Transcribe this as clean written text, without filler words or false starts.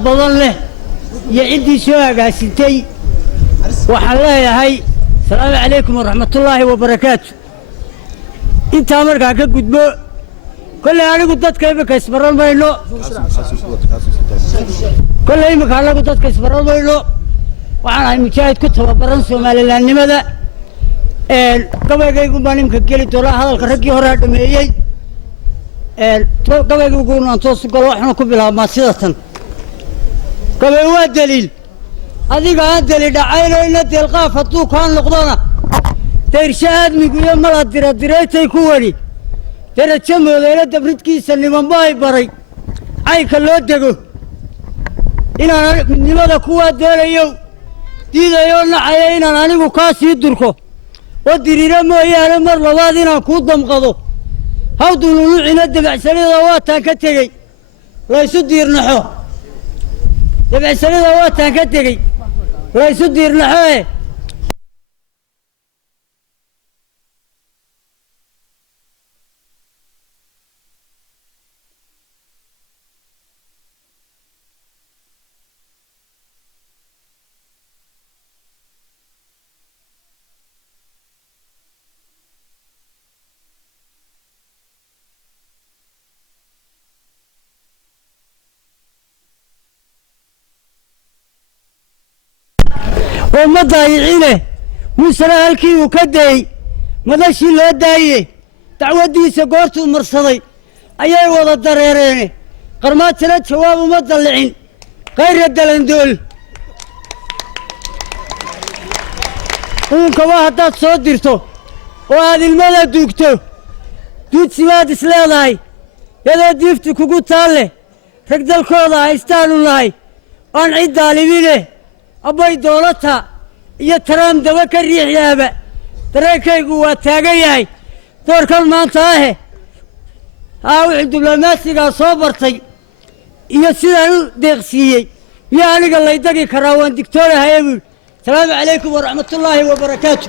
badan leh iyo cidii soo agaasintay waxaan leeyahay salaamu calaykum waraxmatullaahi wabarakaatu. intaa markaa ka gudbo kolley anigu dadka imika isbaran mayno waxaan ahay mujaahid ku tababaran Soomaalilaannimada gabaygaygu baan imika geli doonaa hadalka raggii hore dhameeyey gabaygaygu aan toos galo waxaan ku bilaabmaa sidatan gabay waa daliil adiga aan daliil dhacaynayna deelqaaf hadduu kaa noqdona dayrsha aadmigu iyo mala diradireetay ku weli darajo moodeena dabridkiisa nimanba ay baray caynka loo dego inaan midnimada kuwaa doonayo diidayoo nacaya inaan anigu kaa sii durko oo diriiro mooyaane mar labaad inaan kuu damqado hawdululucina dabacsanida waataan ka tegey laysu diirnaxo dabacsanida waataan ka tegey laysu diirnaxoe وما ضايعينه موسى هالكي وكدي مدشي لا دايه تعودي سقورت ومرصدي ايي ولا دريرين قرمات ثلاث شباب وما ضلعين غير الدلندول وكوا هدات سو ديرتو وهذه الملا دوقتو دود سواد اسلالاي يلا ديفت كوكو تاله رجل كودا هيستانو لاي ان عيد ظالمينه أبوي دولتها يترام دوك الريح يابا تريكي قوة تاقياي دور كل مانتاهي هاو عندو لماسيقا صوبرتي يسيدانو ديغسيي يعني قال لي دقي كراوان دكتورة هايبول السلام عليكم ورحمة الله وبركاته.